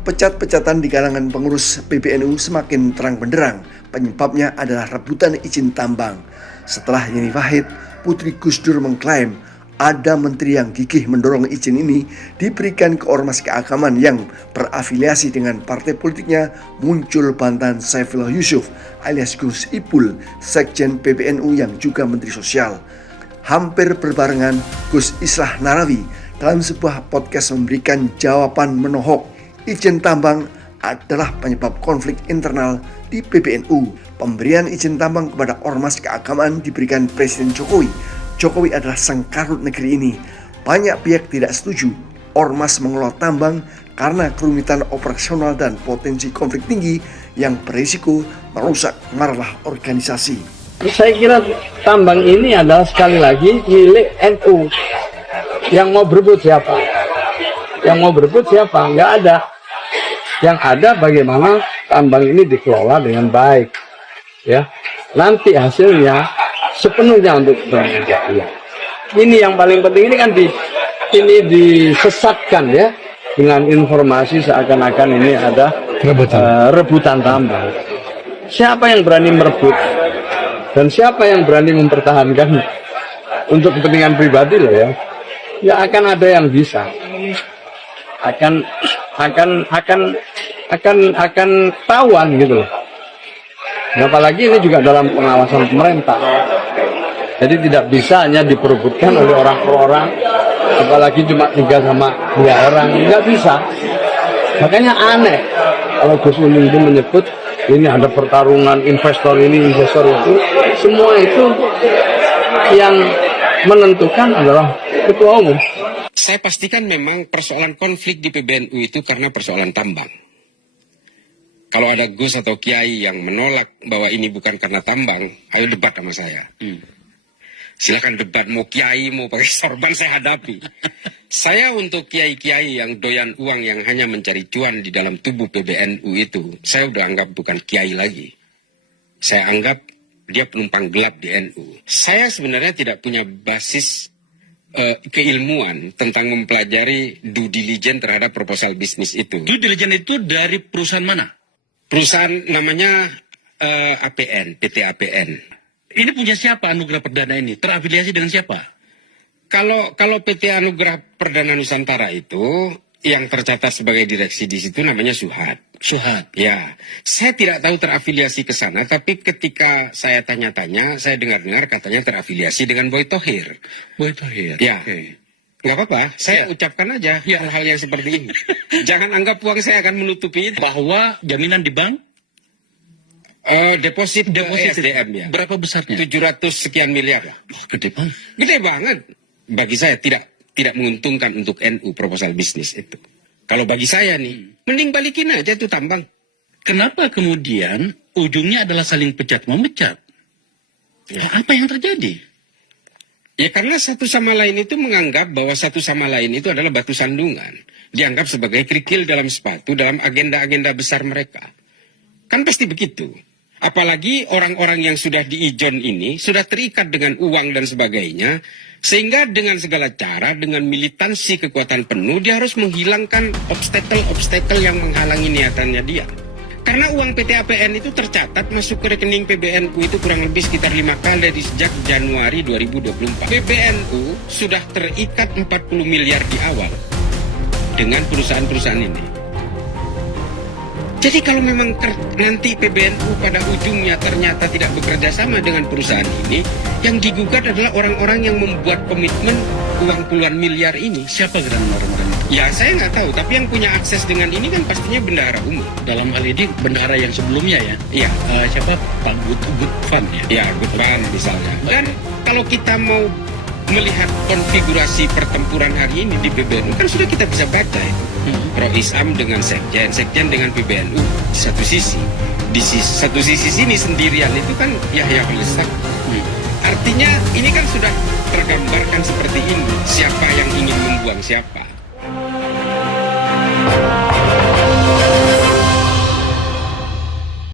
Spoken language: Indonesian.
Pecat-pecatan di kalangan pengurus PBNU semakin terang benderang. Penyebabnya adalah rebutan izin tambang. Setelah Yeni Wahid, putri Gus Dur mengklaim ada menteri yang gigih mendorong izin ini diberikan ke ormas keagamaan yang berafiliasi dengan partai politiknya. Muncul bantahan Saifullah Yusuf alias Gus Ipul, Sekjen PBNU yang juga Menteri Sosial. Hampir berbarengan, Gus Islah Narawi dalam sebuah podcast memberikan jawaban menohok. Izin tambang adalah penyebab konflik internal di PBNU. Pemberian izin tambang kepada ormas keagamaan diberikan Presiden Jokowi. Jokowi adalah sang karut negeri ini. Banyak pihak tidak setuju ormas mengelola tambang karena kerumitan operasional dan potensi konflik tinggi yang berisiko merusak marwah organisasi. Saya kira tambang ini adalah sekali lagi milik NU. Yang mau berebut siapa? Yang mau berebut siapa? Nggak ada. Yang ada bagaimana tambang ini dikelola dengan baik, ya. Nanti hasilnya sepenuhnya untuk kepentingan rakyat. Ini yang paling penting. Ini kan ini disesatkan ya dengan informasi seakan-akan ini ada rebutan tambang. Siapa yang berani merebut dan siapa yang berani mempertahankan untuk kepentingan pribadi loh ya? Ya akan ada yang bisa. akan tahuan gitu loh. Apalagi ini juga dalam pengawasan pemerintah. Jadi tidak bisa hanya diperebutkan oleh orang per orang, apalagi cuma 3 sama 2 orang, nggak bisa. Makanya aneh kalau Gus Ipul itu menyebut ini ada pertarungan investor ini, investor itu. Semua itu yang menentukan adalah ketua umum. Saya pastikan memang persoalan konflik di PBNU itu karena persoalan tambang. Kalau ada Gus atau Kiai yang menolak bahwa ini bukan karena tambang, ayo debat sama saya. Silakan debat, mau Kiai, mau pakai sorban saya hadapi. Saya untuk Kiai-Kiai yang doyan uang yang hanya mencari cuan di dalam tubuh PBNU itu, saya udah anggap bukan Kiai lagi. Saya anggap dia penumpang gelap di NU. Saya sebenarnya tidak punya basis keilmuan tentang mempelajari due diligence terhadap proposal bisnis itu. Due diligence itu dari perusahaan mana? Perusahaan namanya APN, PT APN. Ini punya siapa Anugerah Perdana ini? Terafiliasi dengan siapa? Kalau PT Anugerah Perdana Nusantara itu yang tercatat sebagai direksi di situ namanya Suhat. Suhat. Ya, saya tidak tahu terafiliasi ke sana, tapi ketika saya tanya-tanya, saya dengar-dengar katanya terafiliasi dengan Boy Thohir. Boy Thohir. Ya. Okay. Nggak apa-apa, saya ucapkan aja hal-hal yang seperti ini. Jangan anggap uang saya akan menutupi itu. Bahwa jaminan di bank? Deposit SDM ya. Berapa besarnya? 700 sekian miliar. Oh, gede banget. Gede banget. Bagi saya tidak menguntungkan untuk NU proposal bisnis itu. Kalau bagi saya nih, mending balikin aja itu tambang. Kenapa kemudian ujungnya adalah saling pecat memecat? Ya. Apa yang terjadi? Ya karena satu sama lain itu menganggap bahwa satu sama lain itu adalah batu sandungan. Dianggap sebagai kerikil dalam sepatu dalam agenda-agenda besar mereka. Kan pasti begitu. Apalagi orang-orang yang sudah diijon ini sudah terikat dengan uang dan sebagainya. Sehingga dengan segala cara, dengan militansi kekuatan penuh, dia harus menghilangkan obstacle yang menghalangi niatannya dia. Karena uang PT APN itu tercatat masuk ke rekening PBNU itu kurang lebih sekitar 5 kali dari sejak Januari 2024. PBNU sudah terikat 40 miliar di awal dengan perusahaan-perusahaan ini. Jadi kalau memang nanti PBNU pada ujungnya ternyata tidak bekerja sama dengan perusahaan ini, yang digugat adalah orang-orang yang membuat komitmen uang puluhan miliar ini. Siapa gerangan orang-orang itu? Ya saya nggak tahu, tapi yang punya akses dengan ini kan pastinya bendahara umum. Dalam hal ini bendahara yang sebelumnya ya? Iya. Siapa? Pak Gutfan ya? Ya, Gutfan misalnya. Dan kalau kita mau melihat konfigurasi pertempuran hari ini di PBNU, kan sudah kita bisa baca itu. Roisam dengan Sekjen dengan PBNU di satu sisi. Di satu sisi sini sendirian itu kan Yahya Khalilistakuf. Artinya ini kan sudah tergambarkan seperti ini. Siapa yang ingin membuang siapa.